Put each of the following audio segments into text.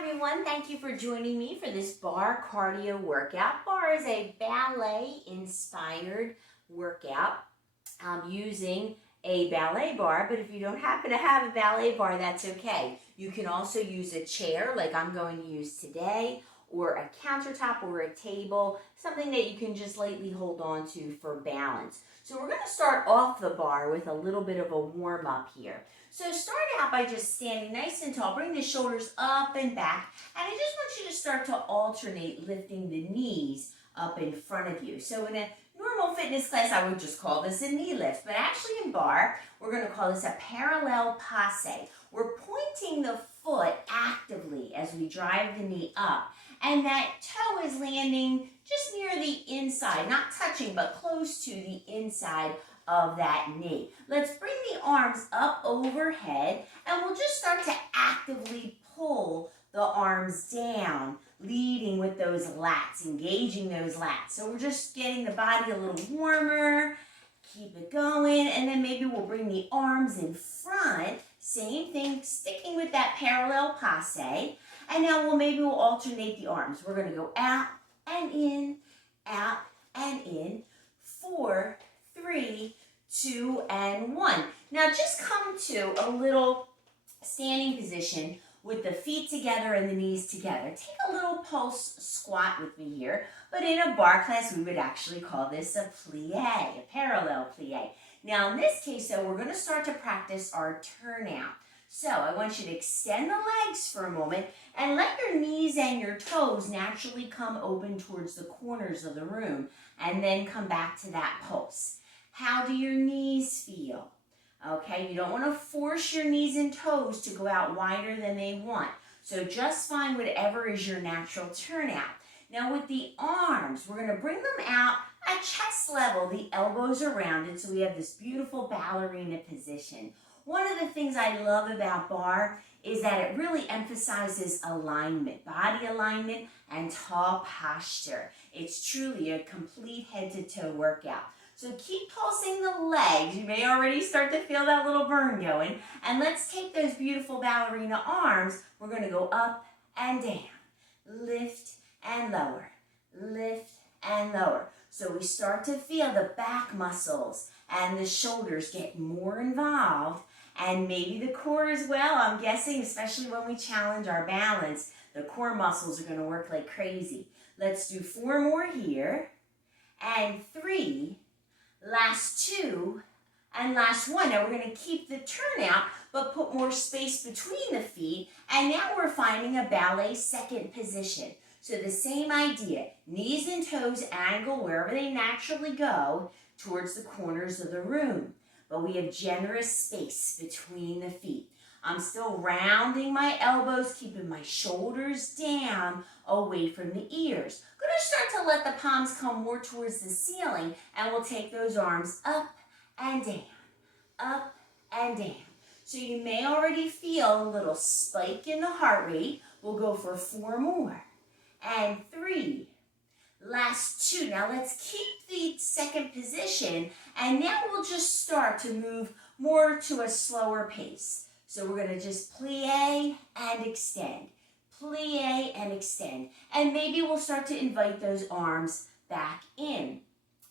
everyone, thank you for joining me for this Barre Cardio workout. Barre is a ballet-inspired workout using a ballet bar, but if you don't happen to have a ballet bar, that's okay. You can also use a chair like I'm going to use today, or a countertop or a table, something that you can just lightly hold on to for balance. So we're going to start off the bar with a little bit of a warm-up here. So start out by just standing nice and tall. Bring the shoulders up and back. And I just want you to start to alternate lifting the knees up in front of you. So in a normal fitness class, I would just call this a knee lift. But actually in Barre, we're going to call this a parallel passe. We're pointing the foot actively as we drive the knee up. And that toe is landing just near the inside, not touching, but close to the inside of that knee. Let's bring the arms up overhead, and we'll just start to actively pull the arms down, leading with those lats, engaging those lats. So we're just getting the body a little warmer. Keep it going, and then maybe we'll bring the arms in front. Same thing, sticking with that parallel passe. And now we'll alternate the arms. We're going to go out and in, 4, 3, 2, and 1. Now just come to a little standing position with the feet together and the knees together. Take a little pulse squat with me here, but in a Barre class we would actually call this a plie, a parallel plie. Now in this case though, we're going to start to practice our turnout. So I want you to extend the legs for a moment and let your knees and your toes naturally come open towards the corners of the room, and then come back to that pulse. How do your knees feel? Okay, you don't want to force your knees and toes to go out wider than they want. So just find whatever is your natural turnout. Now with the arms, we're going to bring them out at chest level, the elbows are rounded, so we have this beautiful ballerina position. One of the things I love about Barre is that it really emphasizes alignment, body alignment, and tall posture. It's truly a complete head-to-toe workout. So keep pulsing the legs. You may already start to feel that little burn going. And let's take those beautiful ballerina arms. We're going to go up and down, lift and lower, lift and lower. So we start to feel the back muscles and the shoulders get more involved, and maybe the core as well. I'm guessing, especially when we challenge our balance, the core muscles are going to work like crazy. Let's do 4 more here, and 3, last 2, and last 1. Now we're going to keep the turnout, but put more space between the feet, and now we're finding a ballet second position. So the same idea, knees and toes angle wherever they naturally go towards the corners of the room. But we have generous space between the feet. I'm still rounding my elbows, keeping my shoulders down away from the ears. I'm going to start to let the palms come more towards the ceiling, and we'll take those arms up and down, up and down. So you may already feel a little spike in the heart rate. We'll go for 4 more. And 3, last 2. Now let's keep the second position, and now we'll just start to move more to a slower pace. So we're going to just plie and extend, plie and extend, and maybe we'll start to invite those arms back in.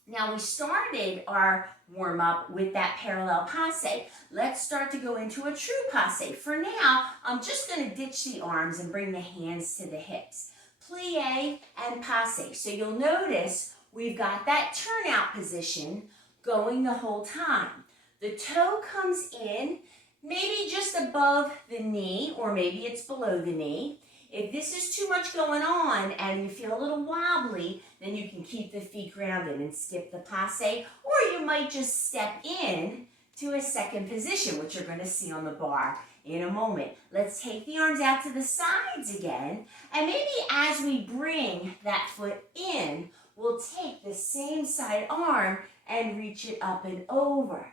Now we started our warm-up with that parallel passe. Let's start to go into a true passe. For now, I'm just going to ditch the arms and bring the hands to the hips. Plie and passe. So you'll notice we've got that turnout position going the whole time. The toe comes in, maybe just above the knee, or maybe it's below the knee. If this is too much going on and you feel a little wobbly, then you can keep the feet grounded and skip the passe, or you might just step in to a second position, which you're going to see on the bar in a moment. Let's take the arms out to the sides again, and maybe as we bring that foot in, we'll take the same side arm and reach it up and over.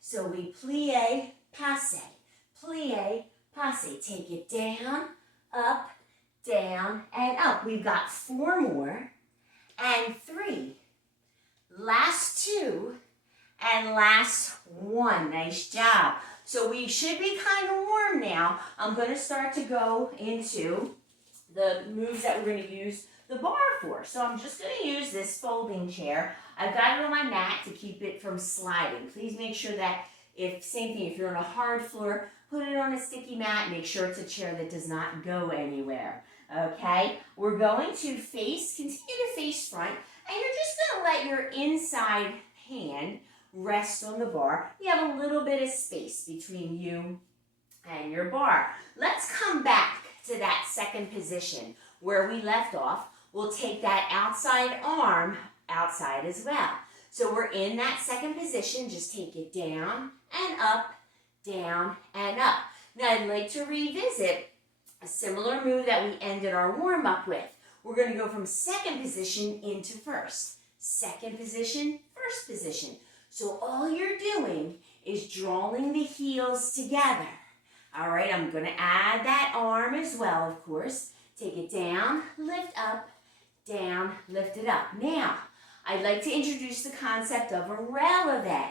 So we plie, passe, take it down, and up. We've got 4 more, and 3, last 2, and last 1. Nice job. So we should be kind of warm now. I'm going to start to go into the moves that we're going to use the bar for. So I'm just going to use this folding chair. I've got it on my mat to keep it from sliding. Please make sure that same thing, if you're on a hard floor, put it on a sticky mat. Make sure it's a chair that does not go anywhere. Okay? We're going to continue to face front, and you're just going to let your inside hand rest on the bar. You have a little bit of space between you and your bar. Let's come back to that second position where we left off. We'll take that outside arm outside as well. So we're in that second position. Just take it down and up, down and up. Now I'd like to revisit a similar move that we ended our warm-up with. We're going to go from second position into first. Second position, first position. So all you're doing is drawing the heels together. All right, I'm going to add that arm as well, of course. Take it down, lift up, down, lift it up. Now, I'd like to introduce the concept of a releve.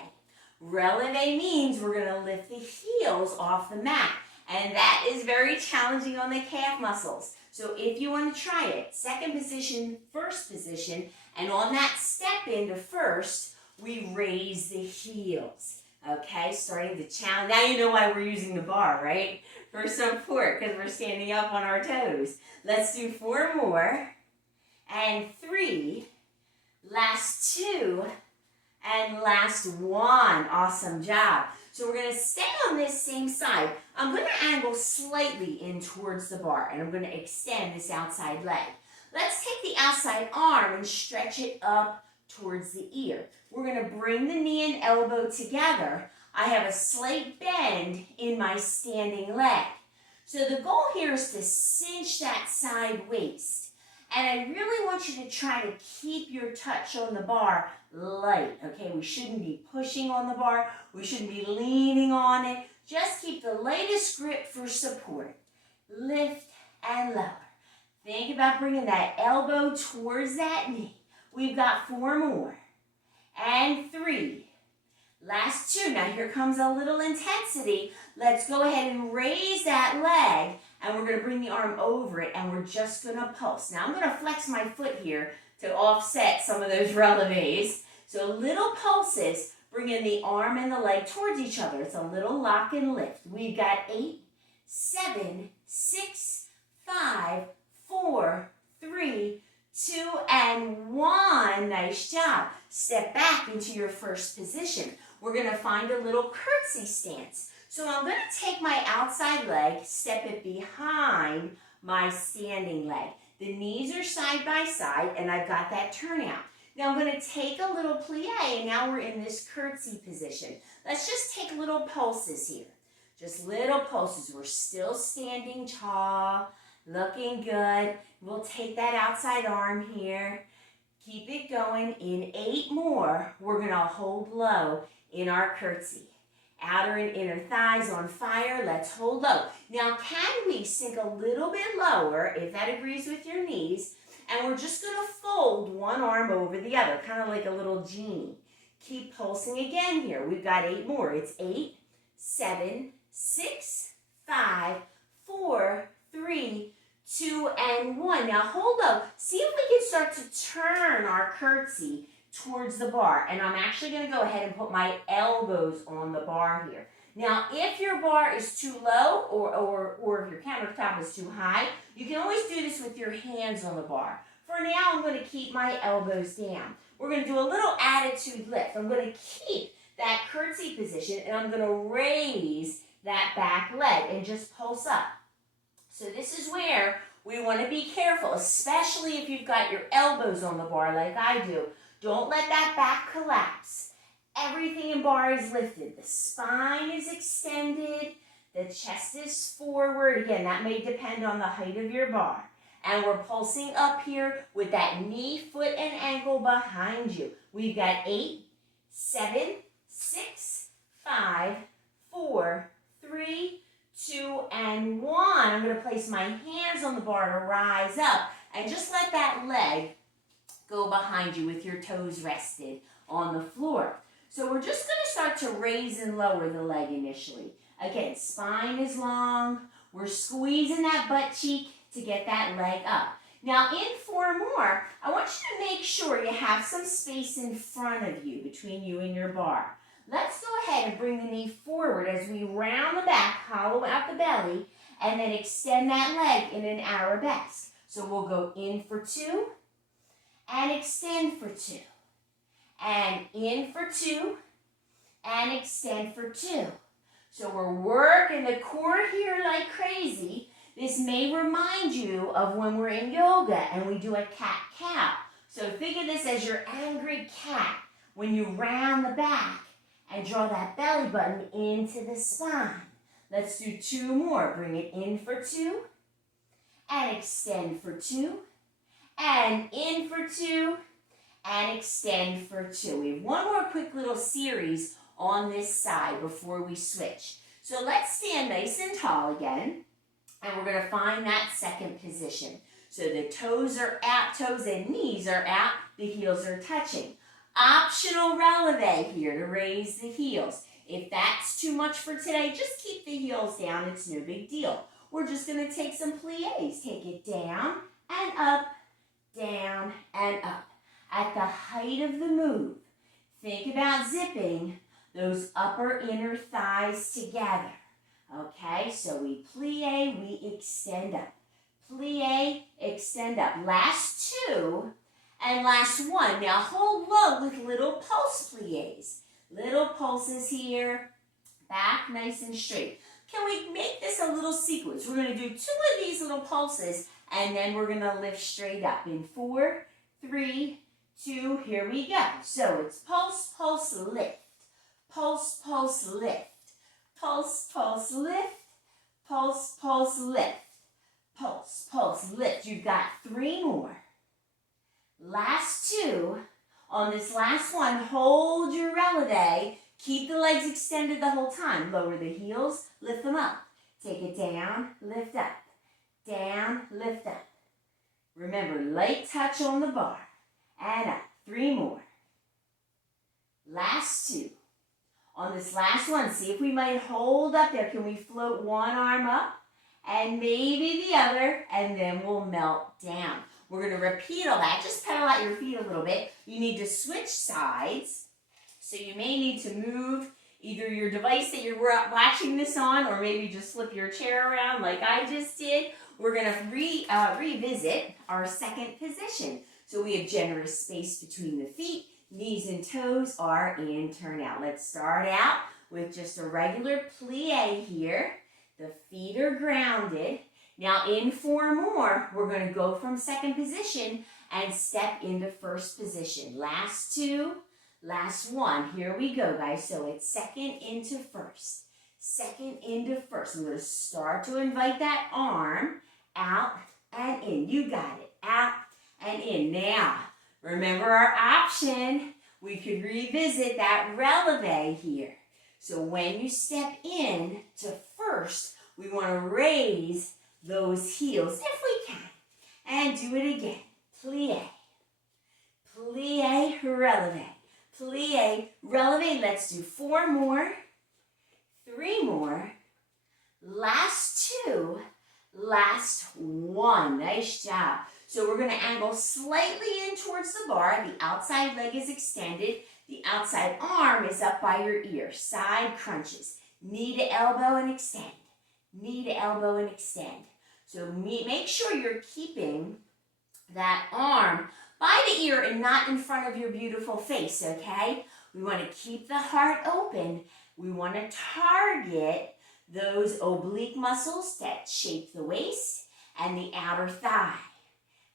Releve means we're going to lift the heels off the mat. And that is very challenging on the calf muscles. So if you want to try it, second position, first position, and on that step into first, we raise the heels. Okay, starting to challenge. Now you know why we're using the bar, right? For support, because we're standing up on our toes. Let's do 4 more. And 3. Last 2. And last 1. Awesome job. So we're going to stay on this same side. I'm going to angle slightly in towards the bar, and I'm going to extend this outside leg. Let's take the outside arm and stretch it up towards the ear. We're going to bring the knee and elbow together. I have a slight bend in my standing leg. So the goal here is to cinch that side waist. And I really want you to try to keep your touch on the bar light, okay? We shouldn't be pushing on the bar. We shouldn't be leaning on it. Just keep the lightest grip for support. Lift and lower. Think about bringing that elbow towards that knee. We've got 4 more. And 3. Last 2. Now here comes a little intensity. Let's go ahead and raise that leg. And we're going to bring the arm over it, and we're just going to pulse. Now I'm going to flex my foot here to offset some of those releves. So little pulses, bringing the arm and the leg towards each other. It's a little lock and lift. We've got 8, 7, 6, 5, 4, 3, 2, and 1. Nice job. Step back into your first position. We're going to find a little curtsy stance. So I'm going to take my outside leg, step it behind my standing leg. The knees are side by side, and I've got that turnout. Now I'm going to take a little plie, and now we're in this curtsy position. Let's just take little pulses here. Just little pulses. We're still standing tall, looking good. We'll take that outside arm here. Keep it going. In 8 more, we're going to hold low in our curtsy. Outer and inner thighs on fire. Let's hold low. Now, can we sink a little bit lower, if that agrees with your knees, and we're just going to fold one arm over the other, kind of like a little genie. Keep pulsing again here. We've got 8 more. It's 8, 7, 6, 5, 4, 3, 2, and 1. Now, hold low. See if we can start to turn our curtsy towards the bar, and I'm actually going to go ahead and put my elbows on the bar here. Now, if your bar is too low or if your countertop is too high, you can always do this with your hands on the bar. For now, I'm going to keep my elbows down. We're going to do a little attitude lift. I'm going to keep that curtsy position, and I'm going to raise that back leg and just pulse up. So this is where we want to be careful, especially if you've got your elbows on the bar like I do. Don't let that back collapse. Everything in bar is lifted. The spine is extended. The chest is forward. Again, that may depend on the height of your bar. And we're pulsing up here with that knee, foot, and ankle behind you. We've got 8, 7, 6, 5, 4, 3, 2, and 1. I'm going to place my hands on the bar to rise up and just let that leg go behind you with your toes rested on the floor. So we're just going to start to raise and lower the leg initially. Again, spine is long. We're squeezing that butt cheek to get that leg up. Now in 4 more, I want you to make sure you have some space in front of you, between you and your bar. Let's go ahead and bring the knee forward as we round the back, hollow out the belly, and then extend that leg in an arabesque. So we'll go in for 2, and extend for 2, and in for 2, and extend for 2. So we're working the core here like crazy. This may remind you of when we're in yoga and we do a cat-cow. So think of this as your angry cat when you round the back and draw that belly button into the spine. Let's do 2 more. Bring it in for 2, and extend for 2, and in for 2, and extend for 2. We have one more quick little series on this side before we switch. So let's stand nice and tall again, and we're going to find that second position. So the toes are out, toes and knees are out, the heels are touching. Optional releve here to raise the heels. If that's too much for today, just keep the heels down, it's no big deal. We're just going to take some pliés. Take it down and up, down and up. At the height of the move, think about zipping those upper inner thighs together. Okay, so we plie, we extend up. Plie, extend up. Last 2 and last 1. Now hold low with little pulse pliés. Little pulses here, back nice and straight. Can we make this a little sequence? We're going to do 2 of these little pulses, and then we're going to lift straight up. In 4, 3, 2, here we go. So it's pulse, pulse, lift. Pulse, pulse, lift. Pulse, pulse, lift. Pulse, pulse, lift. Pulse, pulse, lift. You've got 3 more. Last 2. On this last one, hold your releve. Keep the legs extended the whole time. Lower the heels, lift them up. Take it down, lift up. Down, lift up. Remember, light touch on the bar. And up. 3 more. Last 2. On this last one, see if we might hold up there. Can we float one arm up and maybe the other, and then we'll melt down. We're going to repeat all that. Just pedal out your feet a little bit. You need to switch sides. So you may need to move either your device that you're watching this on, or maybe just flip your chair around like I just did. We're going to revisit our second position. So we have generous space between the feet. Knees and toes are in turnout. Let's start out with just a regular plie here. The feet are grounded. Now in 4 more, we're going to go from second position and step into first position. Last 2, last 1. Here we go, guys. So it's second into first. Second into first. I'm going to start to invite that arm out and in. You got it. Out and in. Now, remember our option. We could revisit that releve here. So when you step in to first, we want to raise those heels if we can. And do it again. Plie. Plie, releve. Plie, releve. Let's do 4 more. 3 more. Last 2. Last 1. Nice job. So we're going to angle slightly in towards the bar. The outside leg is extended. The outside arm is up by your ear. Side crunches. Knee to elbow and extend. Knee to elbow and extend. So make sure you're keeping that arm by the ear and not in front of your beautiful face, okay? We want to keep the heart open. We want to target those oblique muscles that shape the waist and the outer thigh.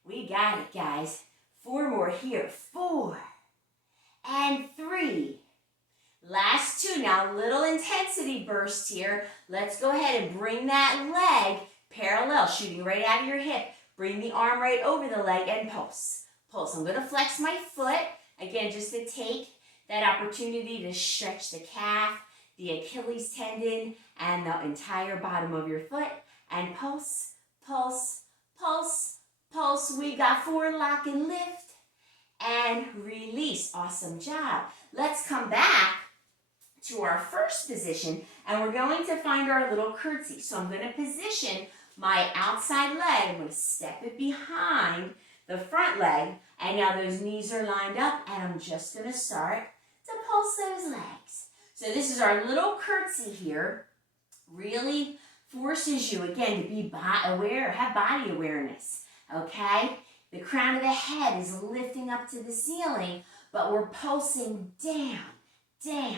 We got it, guys. 4 more here. 4 and 3. Last 2. Now, little intensity burst here. Let's go ahead and bring that leg parallel, shooting right out of your hip. Bring the arm right over the leg and pulse. Pulse. I'm going to flex my foot. Again, just to take that opportunity to stretch the calf, the Achilles tendon, and the entire bottom of your foot. And pulse, pulse, pulse, pulse. We got 4. Lock and lift. And release. Awesome job. Let's come back to our first position, and we're going to find our little curtsy. So I'm going to position my outside leg. I'm going to step it behind the front leg. And now those knees are lined up. And I'm just going to start to pulse those legs. So this is our little curtsy here. Really forces you, again, to be aware, have body awareness. Okay? The crown of the head is lifting up to the ceiling, but we're pulsing down, down,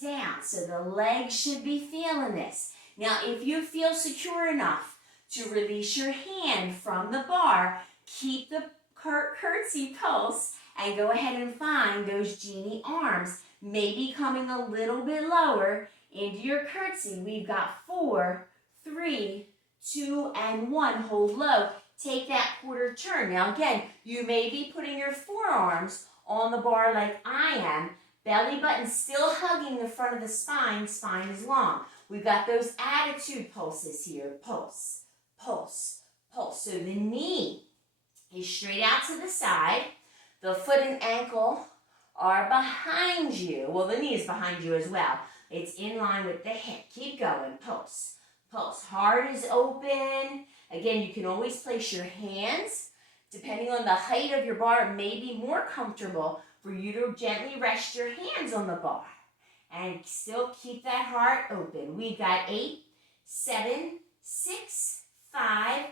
down. So the legs should be feeling this. Now, if you feel secure enough to release your hand from the bar, keep the curtsy pulse and go ahead and find those genie arms, maybe coming a little bit lower into your curtsy. We've got 4, 3, 2, and 1. Hold low. Take that quarter turn. Now again, you may be putting your forearms on the bar like I am. Belly button still hugging the front of the spine. Spine is long. We've got those attitude pulses here. Pulse, pulse, pulse. So the knee is straight out to the side. The foot and ankle are behind you. Well, the knee is behind you as well. It's in line with the hip. Keep going. Pulse, pulse. Heart is open. Again, you can always place your hands. Depending on the height of your bar, it may be more comfortable for you to gently rest your hands on the bar. And still keep that heart open. We've got 8, 7, 6, 5,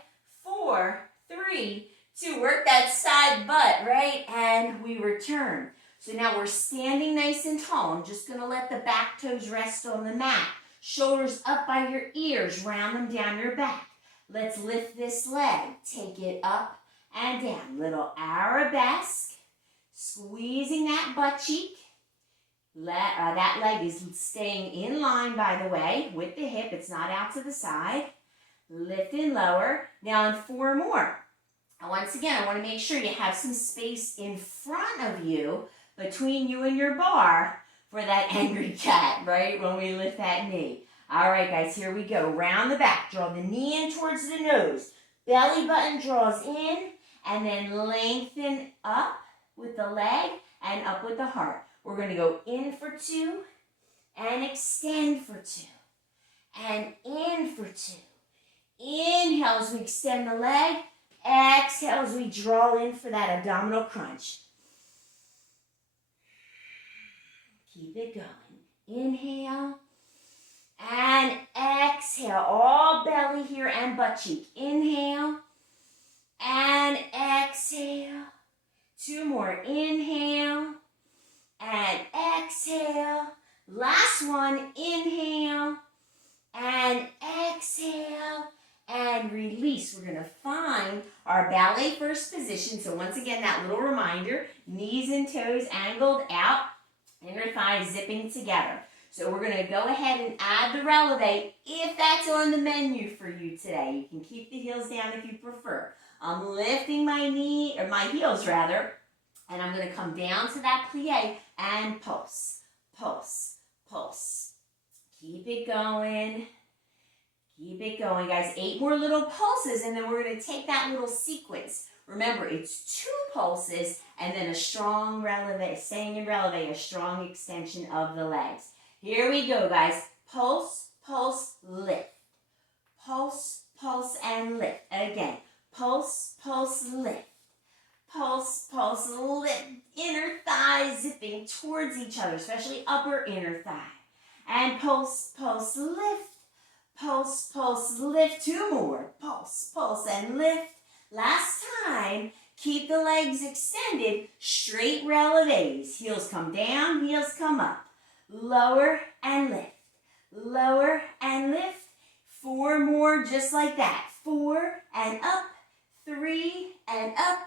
4, 3, 2. Work that side butt, right? And we return. So now we're standing nice and tall. I'm just going to let the back toes rest on the mat. Shoulders up by your ears. Round them down your back. Let's lift this leg. Take it up and down. Little arabesque. Squeezing that butt cheek. That leg is staying in line, by the way, with the hip. It's not out to the side. Lift and lower. Now in 4 more. And once again, I want to make sure you have some space in front of you, between you and your bar, for that angry cat, right? When we lift that knee. All right, guys, here we go. Round the back. Draw the knee in towards the nose. Belly button draws in, and then lengthen up with the leg and up with the heart. We're going to go in for 2 and extend for 2 and in for 2. Inhale as we extend the leg. Exhale as we draw in for that abdominal crunch. Keep it going. Inhale and exhale. All belly here and butt cheek. Inhale and exhale. 2 more. Inhale and exhale. Last one. Inhale and exhale and release. We're going to find our ballet first position. So once again, that little reminder, knees and toes angled out, inner thighs zipping together. So we're going to go ahead and add the releve if that's on the menu for you today. You can keep the heels down if you prefer. I'm lifting my heels rather, and I'm going to come down to that plie and pulse, pulse, pulse. Keep it going. Keep it going, guys. 8 more little pulses, and then we're going to take that little sequence. Remember, it's 2 pulses, and then a strong releve, staying in releve, a strong extension of the legs. Here we go, guys. Pulse, pulse, lift. Pulse, pulse, and lift. Again, pulse, pulse, lift. Pulse, pulse, lift. Inner thighs zipping towards each other, especially upper inner thigh. And pulse, pulse, lift. Pulse, pulse, lift. 2 more. Pulse, pulse, and lift. Last time, keep the legs extended, straight releves. Heels come down, heels come up. Lower and lift. Lower and lift. 4 more just like that. 4 and up. 3 and up.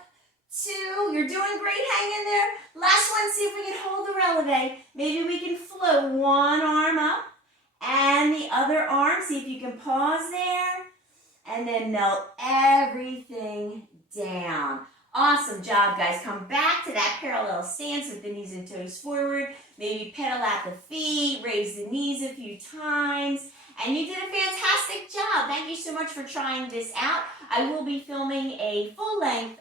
2. You're doing great. Hang in there. Last one, see if we can hold the releve. Maybe we can float one arm up and the other arm. See if you can pause there. And then melt everything down. Awesome job, guys. Come back to that parallel stance with the knees and toes forward. Maybe pedal at the feet, raise the knees a few times. And you did a fantastic job. Thank you so much for trying this out. I will be filming a full-length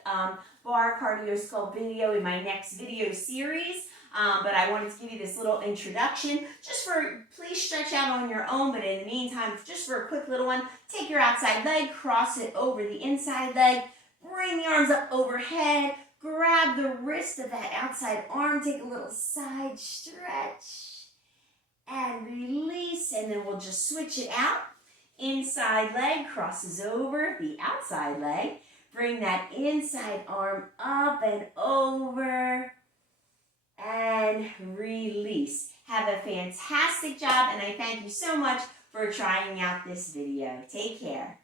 Barre Cardio Sculpt video in my next video series. but I wanted to give you this little introduction just for, please stretch out on your own, but in the meantime, just for a quick little one, take your outside leg, cross it over the inside leg, bring the arms up overhead, grab the wrist of that outside arm, take a little side stretch, and release, and then we'll just switch it out. Inside leg crosses over the outside leg. Bring that inside arm up and over, and release. Have a fantastic job, and I thank you so much for trying out this video. Take care.